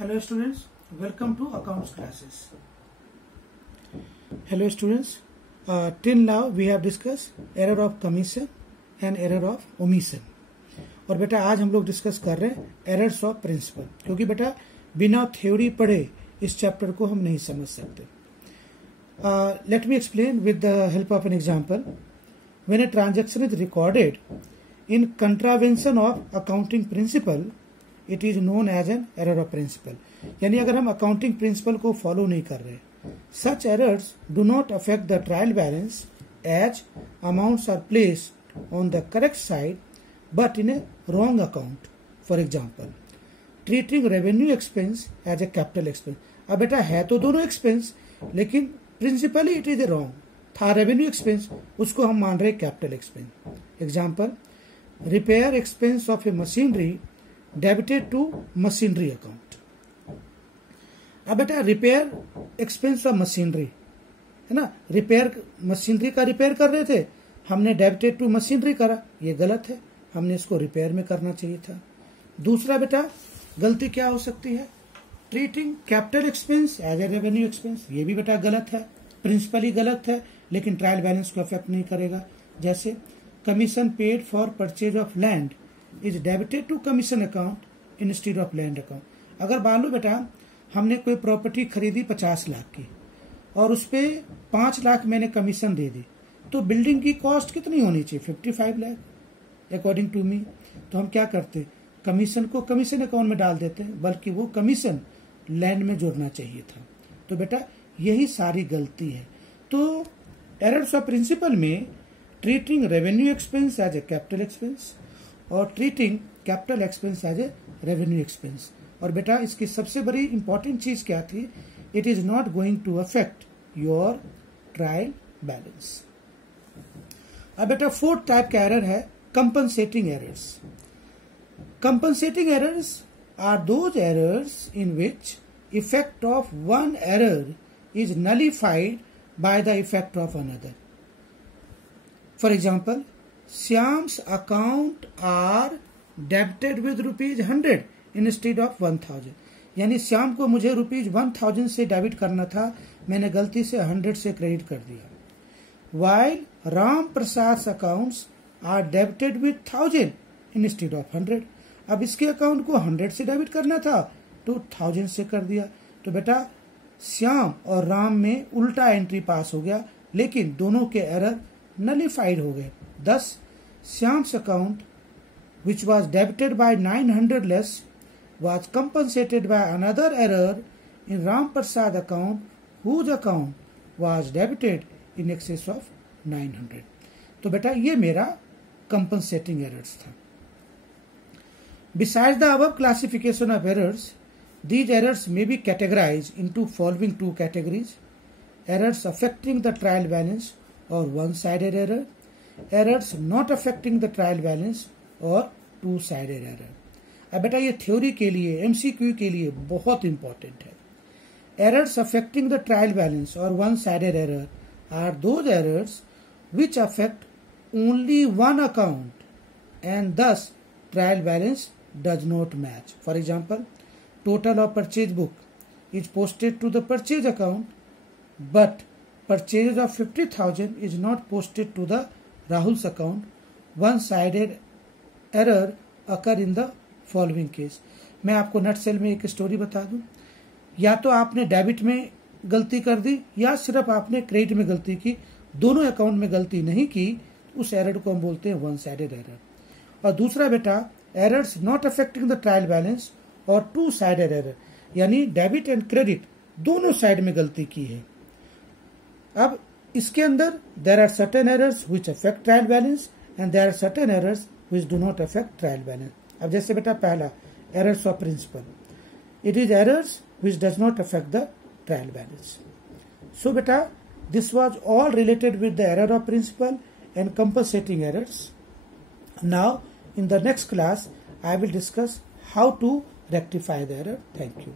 Hello students, welcome to accounts classes. Hello students, till now we have discussed error of commission and error of omission. और बेटा आज हम लोग discuss कर रहे हैं एरर्स ऑफ प्रिंसिपल, क्योंकि बेटा बिना थ्योरी पढ़े इस चैप्टर को हम नहीं समझ सकते. Let me explain with the help of an example. When a transaction is recorded in contravention of accounting principle, it is known as an error of principle. यानी अगर हम अकाउंटिंग प्रिंसिपल को फॉलो नहीं कर रहे, such errors do not affect the trial balance as amounts are placed on the correct side but in a wrong account. For example, treating revenue expense as a capital expense. अब बेटा है तो दोनों expense, लेकिन principally it is a wrong. था revenue expense, उसको हम मान रहे capital expense. Example, repair expense of a machinery debited to machinery account. अब बेटा रिपेयर एक्सपेंस ऑफ मशीनरी है ना, रिपेयर मशीनरी का रिपेयर कर रहे थे, हमने डेबिटेड टू मशीनरी करा, ये गलत है, हमने इसको रिपेयर में करना चाहिए था. दूसरा बेटा गलती क्या हो सकती है, treating capital expense as a revenue expense. ये भी बेटा गलत है, प्रिंसिपली गलत है, लेकिन ट्रायल बैलेंस को अफेक्ट नहीं करेगा. जैसे commission paid for purchase of land is debited to commission account instead of land account. अगर मान लो बेटा हमने कोई प्रॉपर्टी खरीदी 50 लाख की और उस पे 5 लाख मैंने कमीशन दे दी, तो बिल्डिंग की कॉस्ट कितनी होनी चाहिए, 55 लाख अकॉर्डिंग टू मी. तो हम क्या करते, कमीशन को कमीशन अकाउंट में डाल देते हैं, बल्कि वो कमीशन लैंड में जोड़ना चाहिए था. तो बेटा यही सारी गलती है. तो एरर्स ऑफ प्रिंसिपल में treating revenue expense as a capital expense और treating capital expense as a revenue expense. और बेटा इसकी सबसे बड़ी इंपॉर्टेंट चीज क्या थी, it is not going to affect your trial balance. अब बेटा फोर्थ टाइप का एरर है compensating errors. Compensating errors are those errors in which effect of one error is nullified by the effect of another. For example, Shyam's account are debited with ₹100 instead of 1000. यानी श्याम को मुझे ₹1000 से debit करना था, मैंने गलती से 100 से क्रेडिट कर दिया. While Ram Prasad accounts are debited with 1000 instead of 100. अब इसके अकाउंट को 100 से डेबिट करना था तो 1000 से कर दिया. तो बेटा श्याम और राम में उल्टा एंट्री पास हो गया, लेकिन दोनों के एरर नलिफाइड हो गए. Thus, Shyam's account, which was debited by 900 less, was compensated by another error in Ram Prasad account, whose account was debited in excess of 900. तो बेटा ये मेरा compensating errors था. Besides the above classification of errors, these errors may be categorized into following two categories: errors affecting the trial balance or one-sided error, errors not affecting the trial balance और two-sided error. अब बेटा ये theory के लिए, MCQ के लिए बहुत important है. Errors affecting the trial balance or one-sided error are those errors which affect only one account and thus trial balance does not match. For example, total of purchase book is posted to the purchase account, but purchases of 50,000 is not posted to the Rahul's account. One-sided error occur in the following case. मैं आपको नट cell में एक story बता दूं. या तो आपने debit में गलती कर दी या सिर्फ आपने क्रेडिट में गलती की, दोनों अकाउंट में गलती नहीं की, उस एरर को हम बोलते हैं वन साइडेड एरर. और दूसरा बेटा errors not affecting the trial balance और टू साइडेड एरर, यानी डेबिट एंड क्रेडिट दोनों साइड में गलती की है. अब इसके अंदर there are certain errors which affect trial balance and there are certain errors which do not affect trial balance. अब जैसे बेटा पहला errors of principle, it is errors which does not affect the trial balance. So बेटा this was all related with the error of principle and compensating errors. Now in the next class I will discuss how to rectify the error. Thank you.